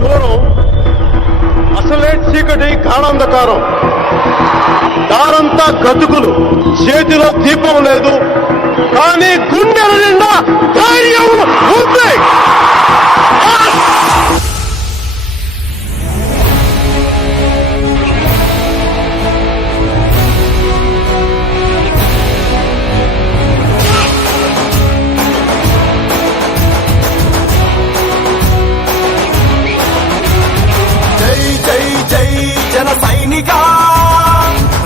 దూరం అసలే చీకటి గాఢాంధకారం, దారంతా గతుకులు, చేతిలో దీపం లేదు, కానీ గుండెల నిండా ధైర్యం ఉంది. జన సైనిక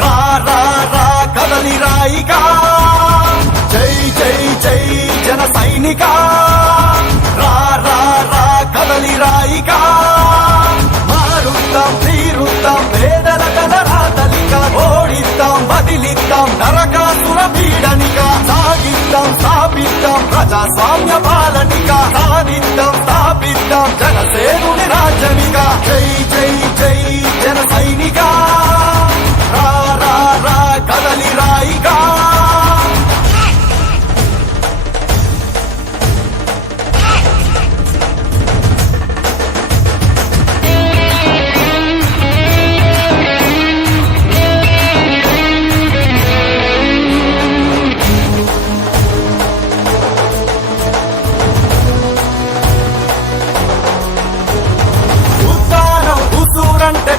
రా రా రా కదలి రాయిగా, జై జై జై జన సైనిక రా రా రా కదలి రాయిగా, మారుద్దాం తీరుద్దాం పేదల కలరాతలిక, ఓడిద్దాం బదిలిద్దాం నరకాసుర పీడనిగా, సాగిద్దాం స్థాపిద్దాం ప్రజాస్వామ్య పాలనిక, సాధిద్దాం స్థాపిద్దాం జనసేనుని రాజ్యమిగా, జై జై జై జన సైనిక రా రా రా కదలి రాయిగా.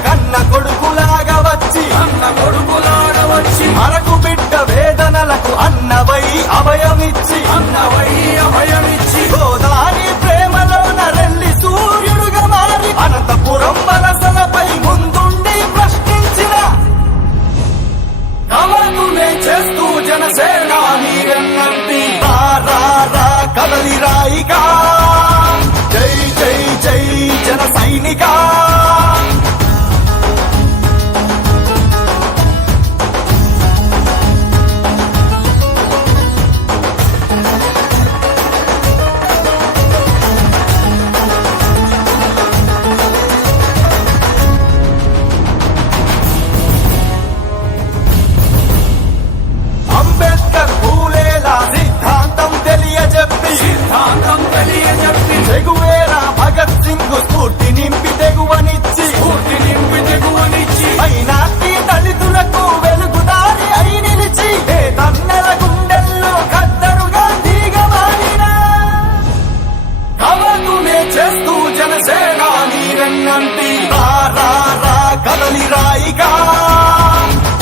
కన్న కొడుకులాగా వచ్చి మరకు బిడ్డ వేదనలకు అన్నవై అభయమిచ్చి గోదారి ప్రేమలోన రెల్లి సూర్యుడుగా మారి అనంతపురం వలసలపై ముందుండి ప్రశ్నించిన కవలునే చేస్తూ జనసేన నీరన్నంటి రా రా రా కదలి రాయిగా, జై జై జై జన సైనిక. తెగువేరా భగత్ సింగ్ స్ఫూర్తి నింపి తెగువనిచ్చి అయినాటి దళితులకు వెలుగుదారి అయి నిలిచి తన్నెల గుండెల్లో ఖద్దరుగా తీగమారిన కవలునే చేస్తూ జనసేన నీరన్నంటి రా రా రా కదలి రాయిగా,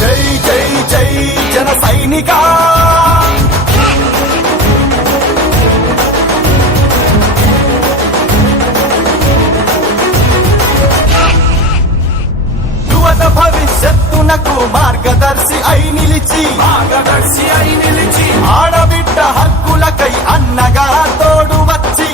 జై జై జై జన సైనిక. భవిష్యత్తునకు మార్గదర్శి అయి నిలిచి ఆడబిడ్డ హక్కులకై అన్నగా తోడు వచ్చి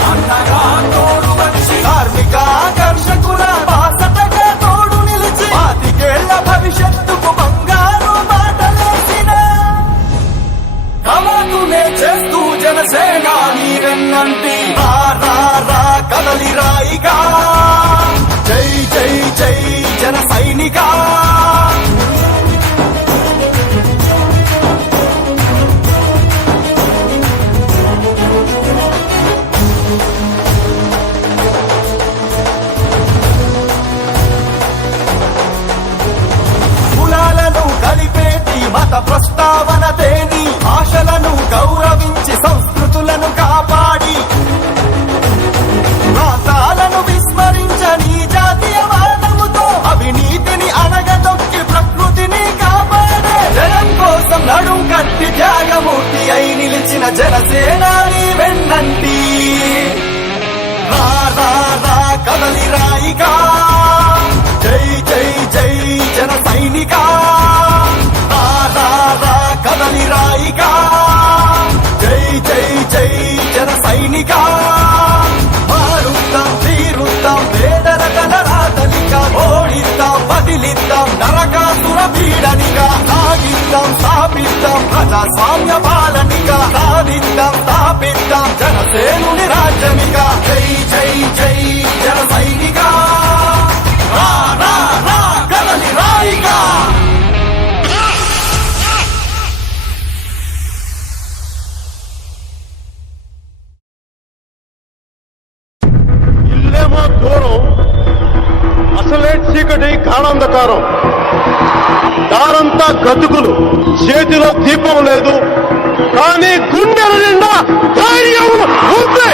కార్మిక కర్షకుల బాసటగా తోడు నిలిచి 25 ఏళ్ల భవిష్యత్తుకు బంగారు బాటలేసిన కవలునే చేస్తూ జనసేన నీరన్నంటి రా రా రా కదలి రాయిగా, జై జై జై జన సైనిక. కులాలను కలిపేటి మత ప్రస్తావన తేని, భాషలను గౌరవించి సంస్కృతులను కాపాడి ప్రాంతాలను విస్మరించని జాతీయవాదముతో అవినీతిని అణగదొక్కి ప్రకృతిని కాపాడే జనం కోసం నడుం కట్టి త్యాగమూర్తి అయి నిలిచిన జనసేనాని వెన్నంటి రా రా రా కదలి రాయిగా, జై జై జై జన సైనిక రా రా రా కదలి రాయిగా, జై జై జై జన సైనిక. మారుద్దాం తీరుద్దాం పేదల కలరాతలిక, ఓడిద్దాం బదిలిద్దాం నరకాసుర పీడనిగా, సాగిద్దాం స్థాపిద్దాం ప్రజాస్వామ్య పాలనిగా, సాధిద్దాం స్థాపిద్దాం జనసేనుని రాజ్యమిక, జై జై జై జన సైనిక రా రా రా కదలి రాయిగా. ఇల్లేమో దూరం చీకటి గాఢాంధకారం దారంతా గతుకులు చేతిలో దీపం లేదు కానీ గుండెల నిండా ధైర్యం ఉంది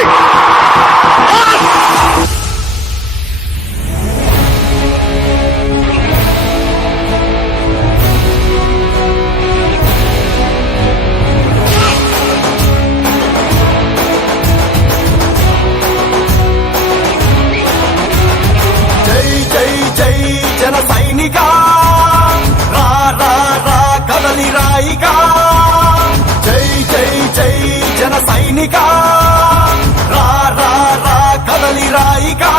జై జన సైనిక రా రా రా కదలి రాయిగా జై జై జై జన సైనిక రా రా రా కదలి రాయిగా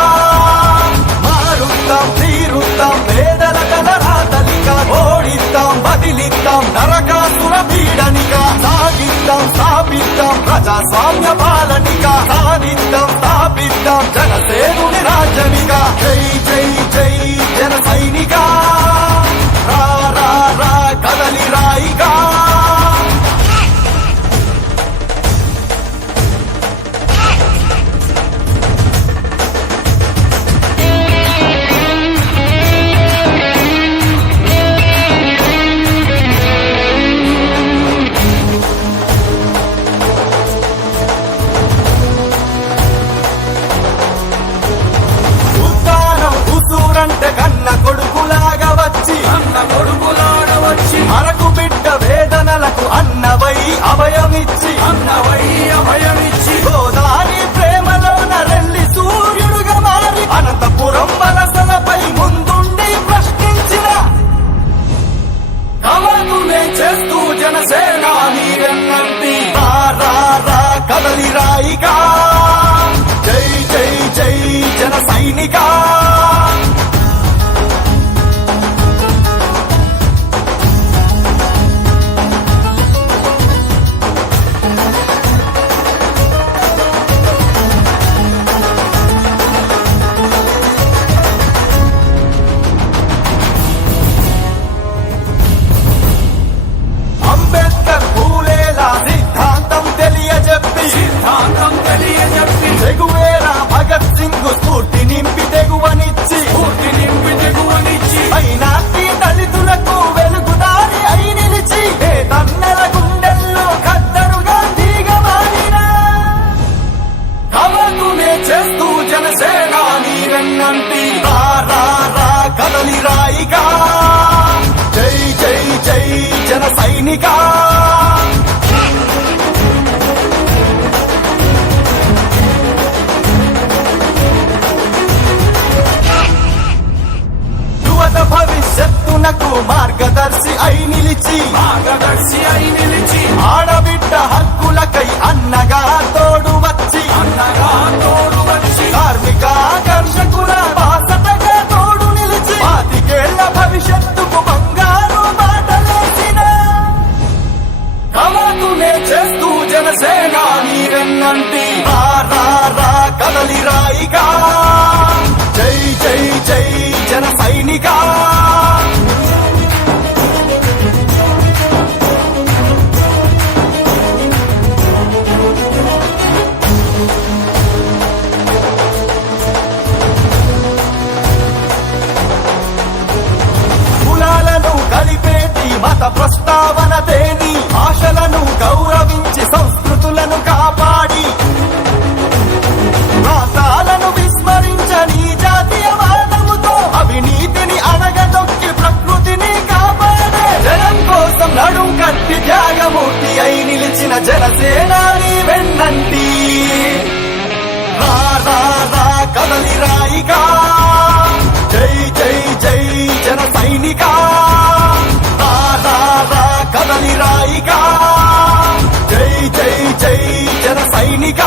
మారుద్దాం తీరుద్దాం పేదల కలరాతలిక ఓడిద్దాం బదిలిద్దాం నరకాసుర పీడనిగా సాగిద్దాం స్థాపిద్దాం ప్రజాస్వామ్య పాలనిగా సాధిద్దాం స్థాపిద్దాం జనసేనుని రాజ్యమిగా జై జై జై జన సైనిక రా రా రా కదలి రాయిగా అంటే కన్న కొడుకులాగా వచ్చి మరకు బిడ్డ వేదనలకు అన్నవై అభయమిచ్చి గోదారి ప్రేమలోన రెల్లి సూర్యుడుగా మారి అనంతపురం వలసలపై ముందుండి ప్రశ్నించిన కవనులే చేస్తూ జనసేన నీరన్నంటి రా రా రా కదలి రాయిగా జై జై జై జన సైనిక తెగువేరా భగత్ సింగ్ స్ఫూర్తి నింపి తెగువనిచ్చి అయినాటి దళితులకు వెలుగుదారి అయి నిలిచి తన్నల గుండెల్లో ఖద్దరుగా తీగమారిన కవనులే చేస్తూ జనసేన నీరన్నంటి రా రా రా కదలి రాయిగా జై జై జై జన సైనిక భవిష్యత్తునకు మార్గదర్శి అయి నిలిచి ఆడబిడ్డ హక్కులకై అన్నగా తోడు వచ్చి కార్మిక కర్షకుల బాసటగా తోడు నిలిచి 25 ఏళ్ల భవిష్యత్తుకు బంగారు బాటలేసిన కవనులే చేస్తూ జనసేన నీరన్నంటి రా రా రా కదలి రాయిగా జై జై జై జన సైనిక కులాలను కలిపేటి మత ప్రస్తావన తేని భాషలను గౌరవించి సంస్కృతులను కాపాడి ప్రాంతాలను విస్మరించని జాతీయవాదముతో అవినీతిని అణగదొక్కి ప్రకృతిని కాపాడే జనం కోసం నడుం కట్టి త్యాగమూర్తి అయి నిలిచిన జనసేనాని వెన్నంటి రా రా రా కదలి రాయిగా జై జై జై జన సైనిక రా రా రా కదలి రాయిగా జై జై జై జన సైనిక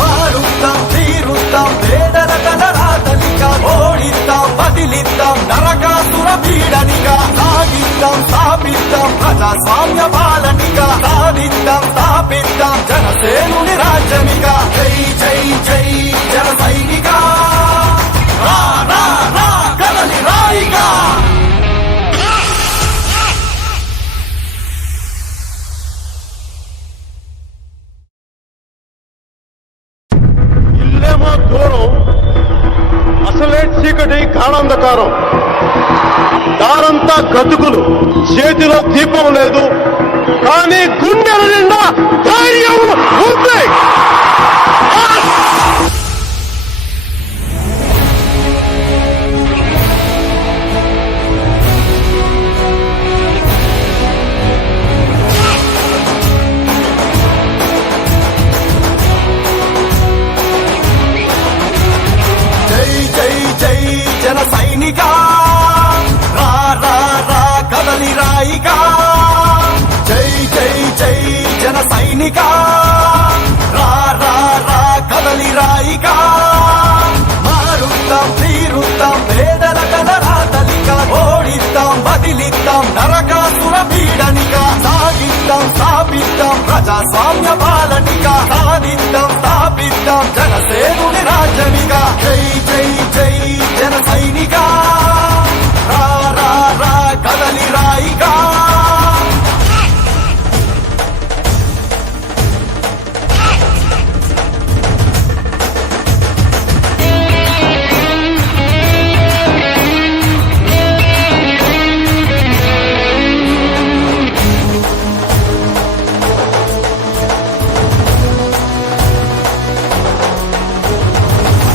మారుద్దాం తీరుద్దాం పేదల కలరాతలిక ఓడిద్దాం బదిలిద్దాం నరకాసుర పీడనిగా సాగిద్దాం స్థాపిద్దాం ప్రజాస్వామ్య పాలనిగా సాధిద్దాం స్థాపిద్దాం జనసేనుని రాజ్యమిగా జై జై జై జన సైనిక రా రా రా కదలి రాయిగా ఇల్లేమో దూరం అసలే చీకటి గాఢాంధకారం దారంతా గతుకులు చేతిలో దీపం లేదు కానీ గుండెల నిండా ధైర్యం ఉంది జై జై జై జన సైనిక రా రా రా కదలి రాయిక జై జై జై జన సైనిక రా రా రా కదలి రాయిక మారుద్దాం తీరుద్దాం పేదల కలరాతలిక ఓడిద్దాం బదిలిద్దాం నరకాసుర పీడనిగా సాగిద్దాం స్థాపిద్దాం ప్రజాస్వామ్య పాలనిక సాధిద్దాం స్థాపిద్దాం జనసేనుని రాజ్యమిగా జై జై జై జన సైనిక రా రా రా కదలి రాయిగా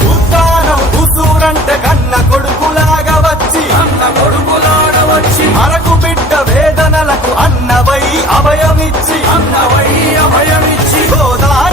ఉత్తానం ఉసూరంటే కన్న కొడుకులాగా వచ్చి మరకు బిడ్డ వేదనలకు అన్నవై అభయమిచ్చి గోదారి